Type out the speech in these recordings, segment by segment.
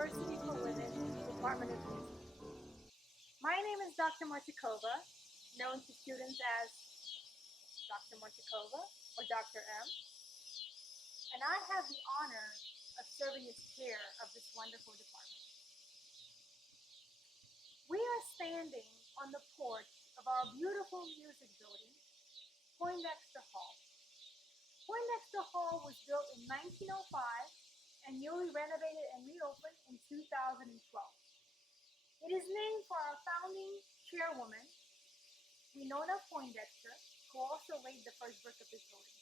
University for Women, Department of Music. My name is Dr. Mortyakova, known to students as Dr. Mortyakova or Dr. M, and I have the honor of serving as chair of this wonderful department. We are standing on the porch of our beautiful music building, Poindexter Hall. Poindexter Hall was built in 1905 and newly renovated and reopened in 2012. It is named for our founding chairwoman, Winona Poindexter, who also laid the first brick of this building.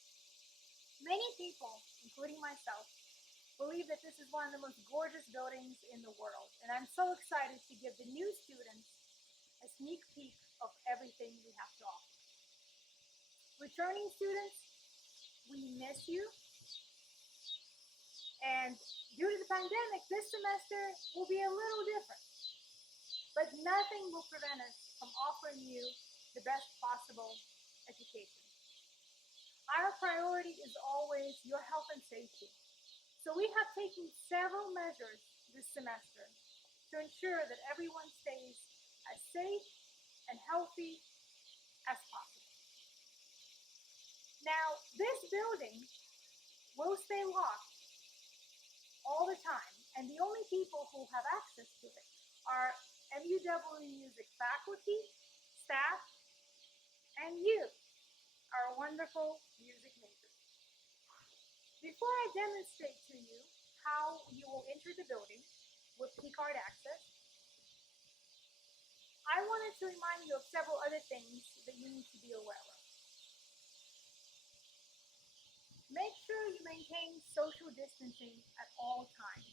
Many people, including myself, believe that this is one of the most gorgeous buildings in the world, and I'm so excited to give the new students a sneak peek of everything we have to offer. Returning students, we miss you. And due to the pandemic, this semester will be a little different. But nothing will prevent us from offering you the best possible education. Our priority is always your health and safety. So we have taken several measures this semester to ensure that everyone stays as safe and healthy as possible. Now, this building will stay locked all the time, and the only people who have access to it are MUW Music faculty, staff, and you, our wonderful music majors. Before I demonstrate to you how you will enter the building with keycard access, I wanted to remind you of several other things that you need to be aware of. Make sure you maintain social distancing at all times,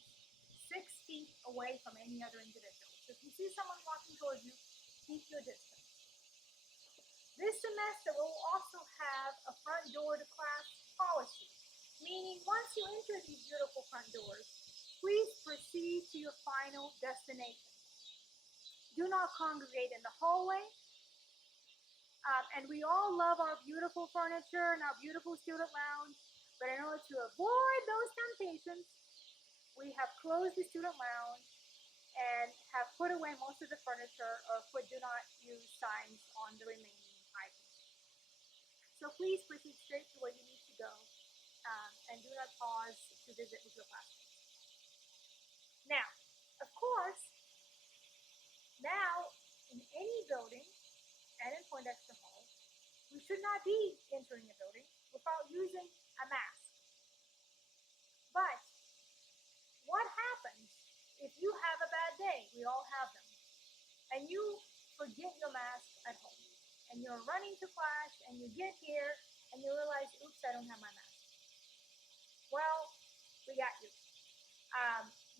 6 feet away from any other individual. So if you see someone walking towards you, keep your distance. This semester, we'll also have a front door to class policy, meaning once you enter these beautiful front doors, please proceed to your final destination. Do not congregate in the hallway. And we all love our beautiful furniture and our beautiful student lounge, but in order to avoid those temptations, we have closed the student lounge and have put away most of the furniture or put do not use signs on the remaining items. So please proceed straight to where you need to go and do not pause to visit with your classmates. Now, of course, now in any building, and in Poindexter Hall, we should not be entering a building without using a mask. But what happens if you have a bad day? We all have them. And you forget your mask at home. And you're running to class, and you get here, and you realize, oops, I don't have my mask. Well, we got you.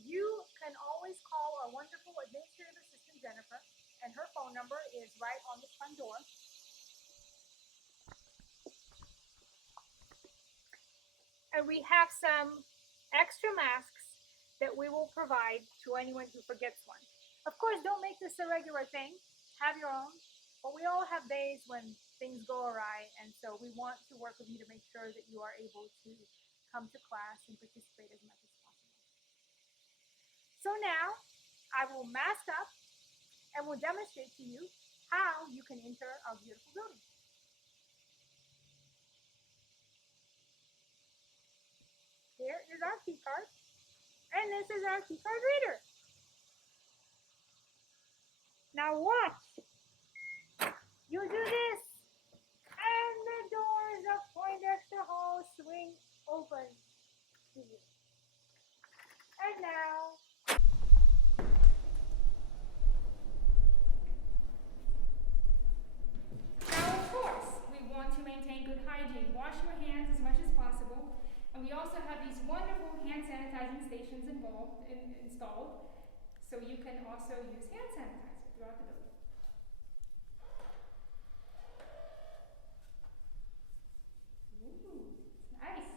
You can always call our wonderful administrative assistant, Jennifer, and her phone number is right on the front door. And we have some extra masks that we will provide to anyone who forgets one. Of course, don't make this a regular thing. Have your own. But we all have days when things go awry, and so we want to work with you to make sure that you are able to come to class and participate as much as possible. So now, I will mask up and will demonstrate to you how you can enter our beautiful building. Here is our key card, and this is our key card reader. Now watch. You do this, and the doors of Poindexter Hall swing open to you. And now, of course, we want to maintain good hygiene. Wash your hands as much as possible. And we also have these wonderful hand sanitizing stations installed, so you can also use hand sanitizer throughout the building. Ooh, nice.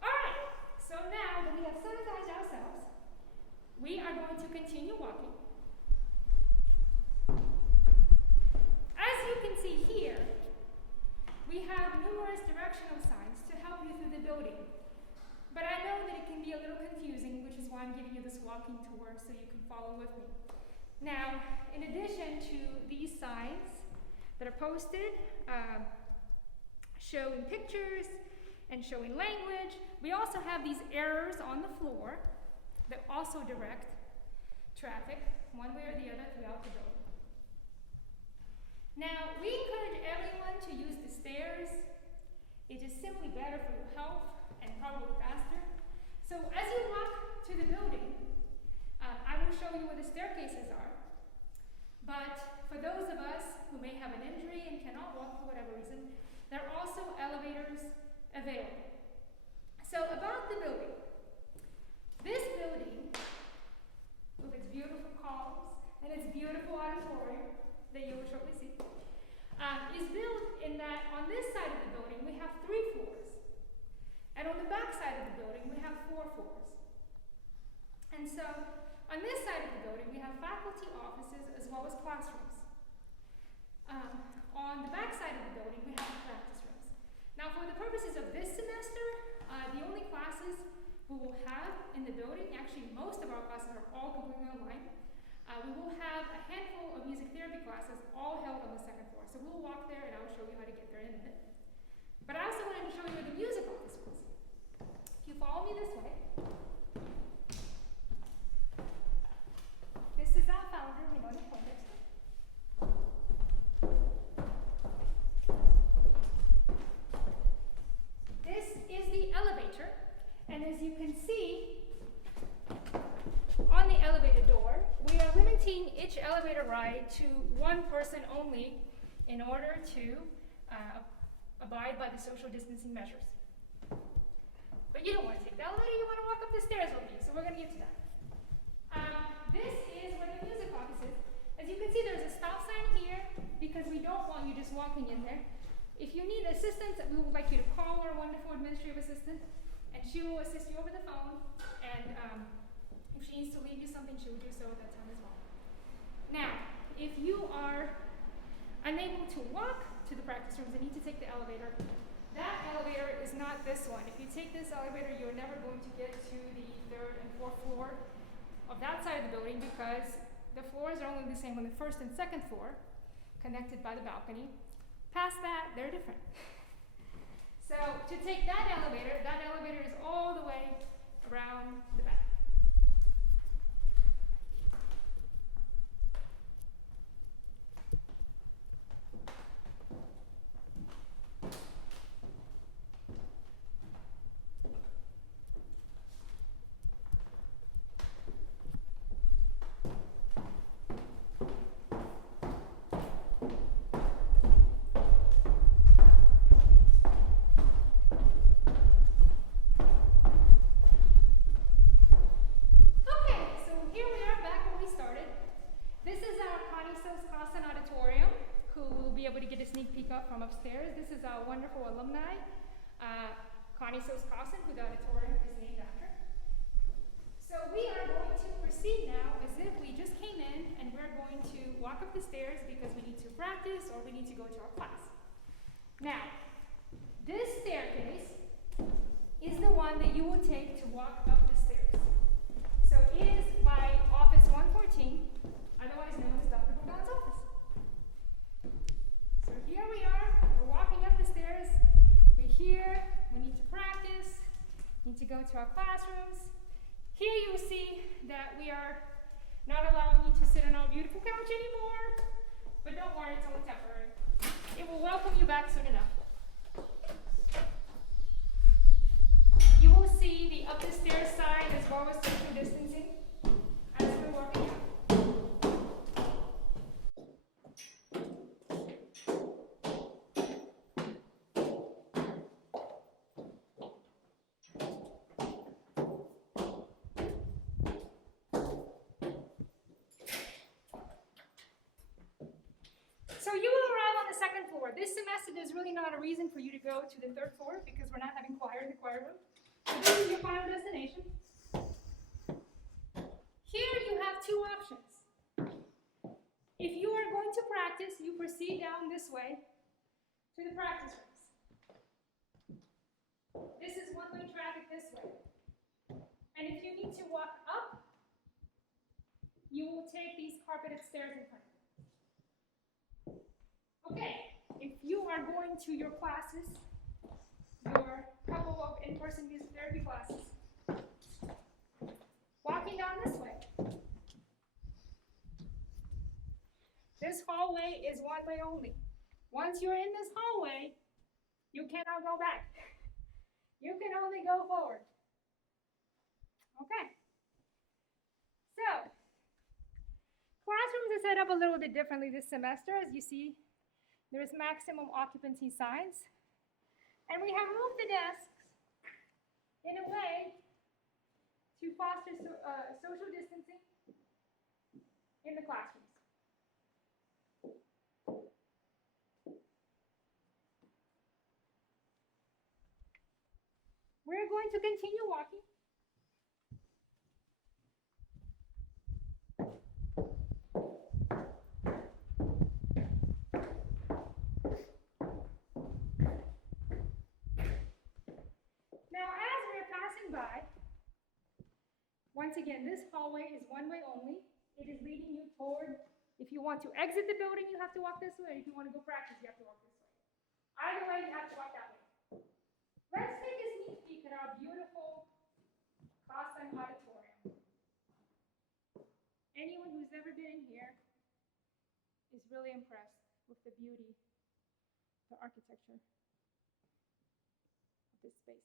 All right, so now that we have sanitized ourselves, we are going to continue walking. As you can see here, we have numerous directional signs to help you through the building. But I know that it can be a little confusing, which is why I'm giving you this walking tour so you can follow with me. Now, in addition to these signs that are posted, showing pictures and showing language, we also have these arrows on the floor that also direct traffic one way or the other throughout the building. Now, we encourage everyone to use the stairs. It is simply better for your health and probably faster. So as you walk to the building, I will show you where the staircases are. But for those of us who may have an injury and cannot walk for whatever reason, there are also elevators available. So about the building. This building, with its beautiful columns and its beautiful auditorium that you will shortly see, is built in that on this side of the building we have 3 floors. And on the back side of the building we have 4 floors. And so on this side of the building we have faculty offices as well as classrooms. On the back side of the building we have practice rooms. Now for the purposes of this semester, the only classes we will have in the building, actually most of our classes are all completely online. We will have a handful of music therapy classes all held on the 2nd floor. So we'll walk there and I'll show you how to get there in a minute. But I also wanted to show you where the music office was. If you follow me this way, this is our foundry, we know the Poindexter. This is the elevator, and as you can see, on the elevator door, we are limiting each elevator ride to 1 person only in order to abide by the social distancing measures. But you don't want to take the elevator, you want to walk up the stairs with me, so we're going to get to that. This is where the music office is. As you can see, there's a stop sign here because we don't want you just walking in there. If you need assistance, we would like you to call our wonderful administrative assistant, and she will assist you over the phone, and if she needs to leave you something, she will do so at that time as well. Now, if you are unable to walk to the practice rooms and need to take the elevator, that elevator is not this one. If you take this elevator, you're never going to get to the 3rd and 4th floor of that side of the building because the floors are only the same on the 1st and 2nd floor, connected by the balcony. Past that, they're different. So to take that elevator is all the way around the back. From upstairs. This is our wonderful alumni, Connie Sos-Carson, who the auditorium is named after. So we are going to proceed now as if we just came in and we're going to walk up the stairs because we need to practice or we need to go to our class. Now, this staircase is the one that you will take to walk up the stairs. So it is by office 114, otherwise known as Dr. Bourgon's office. So here we are, we're walking up the stairs, we're here, we need to practice, need to go to our classrooms. Here you will see that we are not allowing you to sit on our beautiful couch anymore, but don't worry, it's only temporary. It will welcome you back soon enough. You will see the up the stairs sign as well as social distancing as we're walking up. So you will arrive on the 2nd floor. This semester, there's really not a reason for you to go to the 3rd floor because we're not having choir in the choir room. So this is your final destination. Here you have 2 options. If you are going to practice, you proceed down this way to the practice rooms. This is one-way traffic this way. going to walk up, you will take these carpeted stairs in front of you. Okay, if you are going to your classes, your couple of in-person music therapy classes, walking down this way. This hallway is one way only. Once you're in this hallway, you cannot go back. You can only go forward. Okay. So, classrooms are set up a little bit differently this semester. As you see, there's maximum occupancy signs. And we have moved the desks in a way to foster social distancing in the classrooms. We're going to continue walking. Now, as we're passing by, once again, this hallway is one way only. It is leading you toward, if you want to exit the building, you have to walk this way. If you want to go practice, you have to walk this way. Either way, you have to walk that way. Let's take a sneak peek at our beautiful Casa auditorium. Anyone who's ever been in here is really impressed with the beauty, the architecture of this space.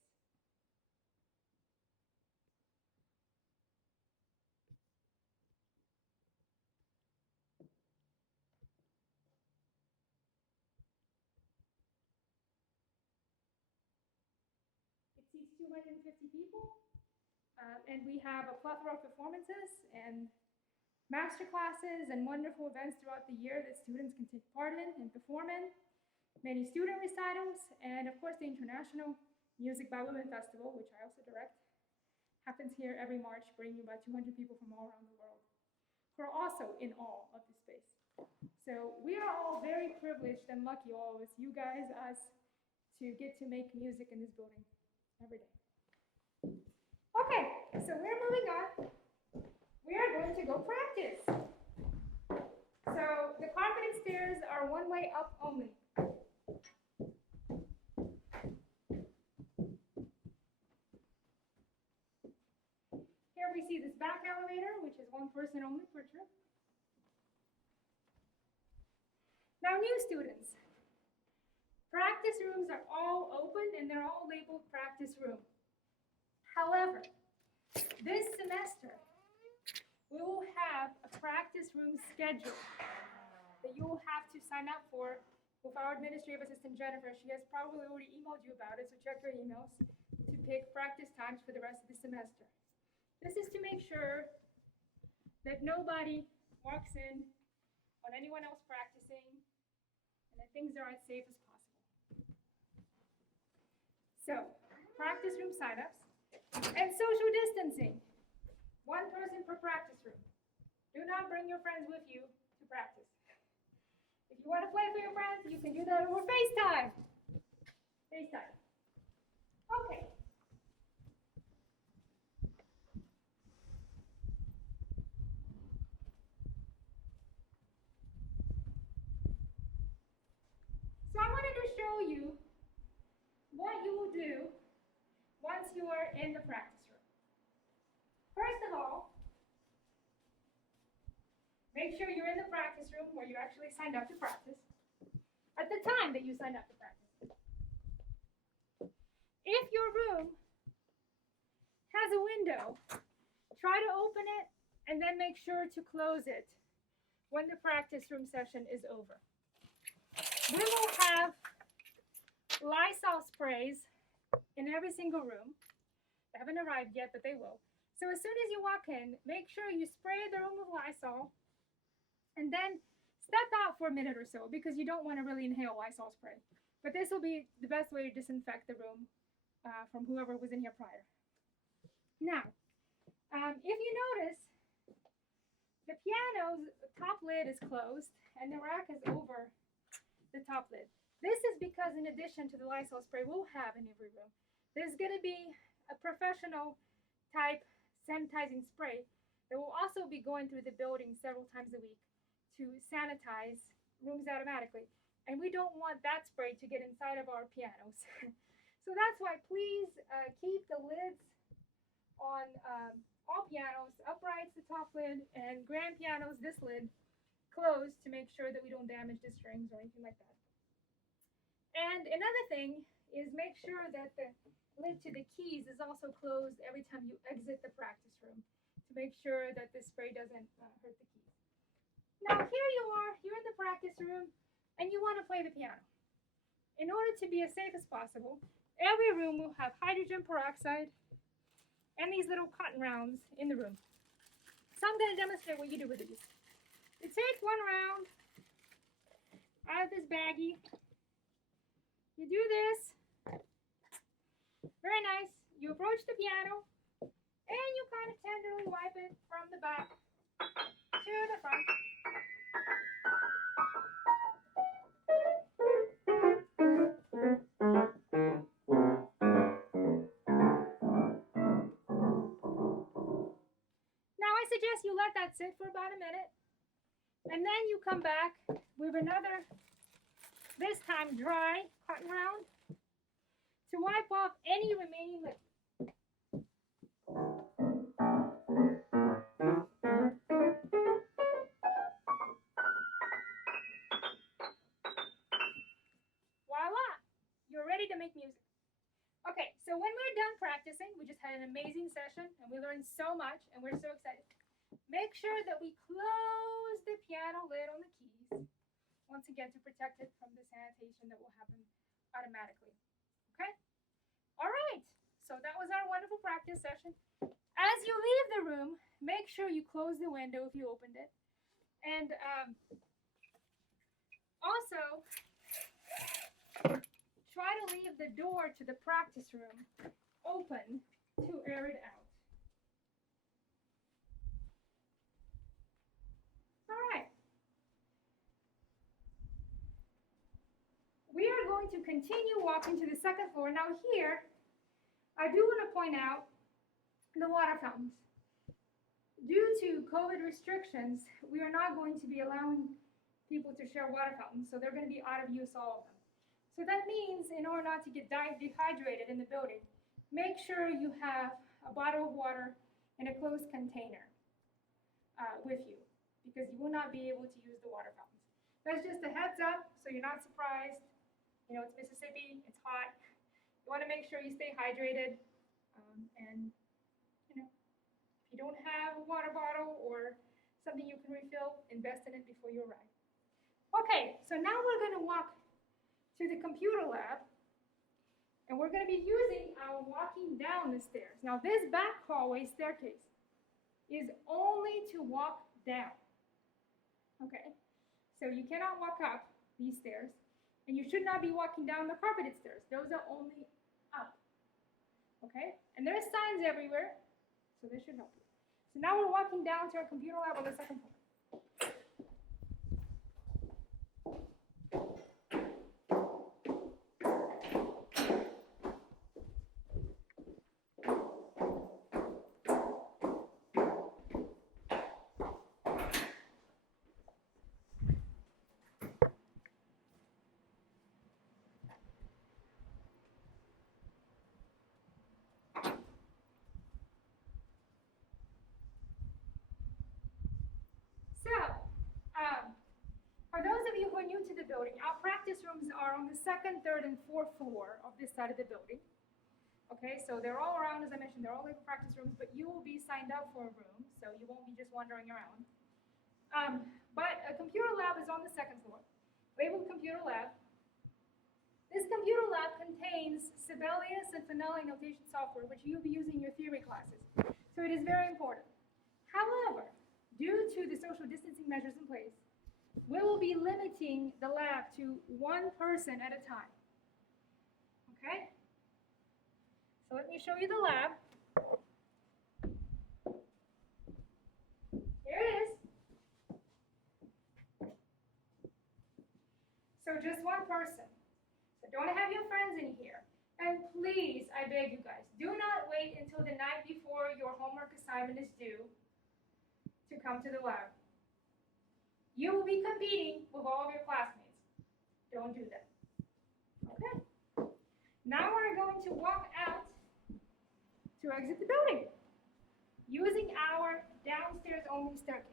It seats 250 people, and we have a plethora of performances and master classes and wonderful events throughout the year that students can take part in and perform in. Many student recitals, and of course the International Music by Women Festival, which I also direct, happens here every March, bringing about 200 people from all around the world who are also in awe of this space. So we are all very privileged and lucky, all of us, you guys, us, to get to make music in this building every day. Okay, so we're moving on. We are going to go practice. So the carpeted stairs are one way up only. Here we see this back elevator, which is one person only per trip. Now, new students. Practice rooms are all open and they're all labeled practice room. However, this semester, we will have a practice room schedule that you will have to sign up for with our administrative assistant, Jennifer. She has probably already emailed you about it, so check your emails to pick practice times for the rest of the semester. This is to make sure that nobody walks in on anyone else practicing and that things are as safe as possible. So, practice room signups and social distancing. One person per practice room. Do not bring your friends with you to practice. If you want to play with your friends, you can do that over FaceTime. FaceTime. Okay. So I wanted to show you what you will do once you are in the practice room. First of all, make sure you're in the practice room where you actually signed up to practice at the time that you signed up to practice. If your room has a window, try to open it and then make sure to close it when the practice room session is over. We will have Lysol sprays in every single room. They haven't arrived yet, but they will. So as soon as you walk in, make sure you spray the room with Lysol and then step out for a minute or so because you don't want to really inhale Lysol spray. But this will be the best way to disinfect the room from whoever was in here prior. Now, if you notice, the piano's top lid is closed and the rack is over the top lid. This is because in addition to the Lysol spray we'll have in every room, there's going to be a professional type sanitizing spray that will also be going through the building several times a week to sanitize rooms automatically. And we don't want that spray to get inside of our pianos. So that's why please keep the lids on all pianos, uprights, the top lid, and grand pianos, this lid, closed to make sure that we don't damage the strings or anything like that. And another thing is make sure that the lid to the keys is also closed every time you exit the practice room to make sure that the spray doesn't hurt the keys. Now here you are, you're in the practice room, and you want to play the piano. In order to be as safe as possible, every room will have hydrogen peroxide and these little cotton rounds in the room. So I'm going to demonstrate what you do with these. You take one round out of this baggie. You do this. Very nice. You approach the piano and you kind of tenderly wipe it from the back to the front. Now I suggest you let that sit for about a minute, and then you come back with another, this time dry cotton round, to wipe off any remaining liquid. Voila! You're ready to make music. Okay, so when we're done practicing, we just had an amazing session and we learned so much and we're so excited. Make sure that we close the piano lid on the keys, once again to protect it from the sanitation that will happen automatically. Okay? All right, so that was our wonderful practice session. As you leave the room, make sure you close the window if you opened it. And also, try to leave the door to the practice room open to air it out. All right. We are going to continue walking to the second floor. Now here, I do want to point out the water fountains. Due to COVID restrictions, we are not going to be allowing people to share water fountains, so they're going to be out of use, all of them. So that means in order not to get dehydrated in the building, make sure you have a bottle of water in a closed container with you, because you will not be able to use the water fountains. That's just a heads up, so you're not surprised. You know, it's Mississippi, it's hot. You want to make sure you stay hydrated, and you know, if you don't have a water bottle or something you can refill, invest in it before you arrive. Okay, so now we're going to walk to the computer lab, and we're going to be using our walking down the stairs. Now this back hallway staircase is only to walk down, okay? So you cannot walk up these stairs, and you should not be walking down the carpeted stairs. Those are only up, okay? And there's signs everywhere, so this should help you. So now we're walking down to our computer lab on the second floor. For those of you who are new to the building, our practice rooms are on the second, third, and fourth floor of this side of the building. Okay, so they're all around, as I mentioned, they're all labeled practice rooms, but you will be signed up for a room, so you won't be just wandering around. But a computer lab is on the second floor, labeled computer lab. This computer lab contains Sibelius and Finale notation software, which you'll be using in your theory classes. So it is very important. However, due to the social distancing measures in place, we will be limiting the lab to one person at a time. Okay? So let me show you the lab. Here it is. So just one person. So don't have your friends in here. And please, I beg you guys, do not wait until the night before your homework assignment assignment is due to come to the lab. You will be competing with all of your classmates. Don't do that. Okay? Now we're going to walk out to exit the building using our downstairs only staircase.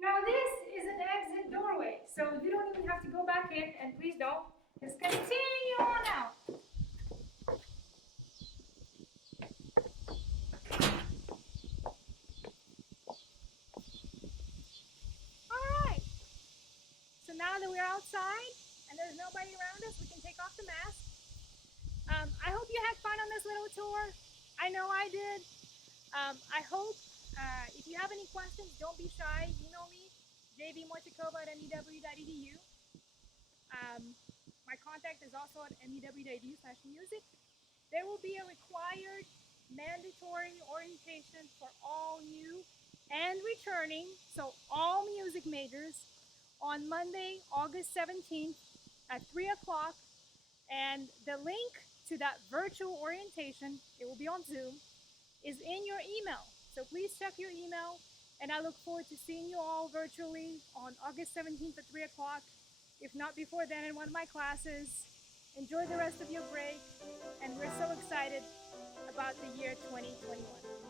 Now this is an exit doorway, so you don't even have to go back in, and please don't. Just continue on out. All right. So now that we're outside and there's nobody around us, we can take off the mask. I hope you had fun on this little tour. I know I did. I hope if you have any questions, don't be shy. Email me, jvmortyakova@mew.edu. My contact is also at mew.edu/music. There will be a required mandatory orientation for all new and returning, so all music majors, on Monday, August 17th at 3 o'clock. And the link to that virtual orientation, it will be on Zoom, is in your email. So please check your email, and I look forward to seeing you all virtually on August 17th at 3 o'clock, if not before then in one of my classes. Enjoy the rest of your break, and we're so excited about the year 2021.